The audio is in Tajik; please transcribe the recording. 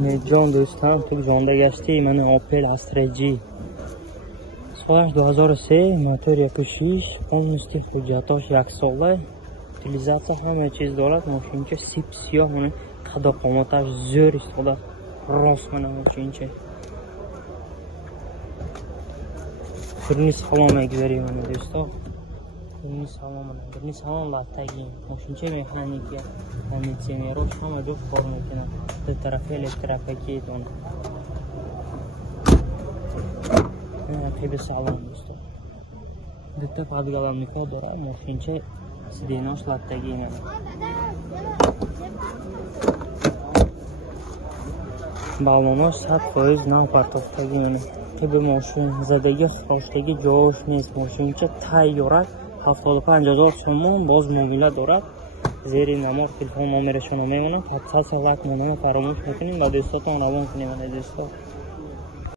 جان دوستان تو زنده گشتی من اوپل استرجی سالش 2003 мотор 1.6 полностью حجتاش یک ساله утилизация همه چیز دارد ماشینچه سیب سیاه منه قد و قامتش زور استفاده راست منه ماشینچه برنی سلام اگذاری منه دوستا برنی سلام منه برنی سلام لطگی ماشینچه مکانیکی кондиционер همه دو کار میکنه دو طرفی الکتریکی دونه خیلی سلام دوستا دو تا подголовника داره ماشینچه سیدیناش لطگی منه балонош 100% нав партофтагӣ мене қиби мошин задагӣ хроштагӣ ҷош нест мошинча тайёрак 75000 сомон боз муомила дорад зери номер телефон номерешона мемонад 700 лак монана фаромӯш мекунем ба дӯстотон равон кунем дӯсто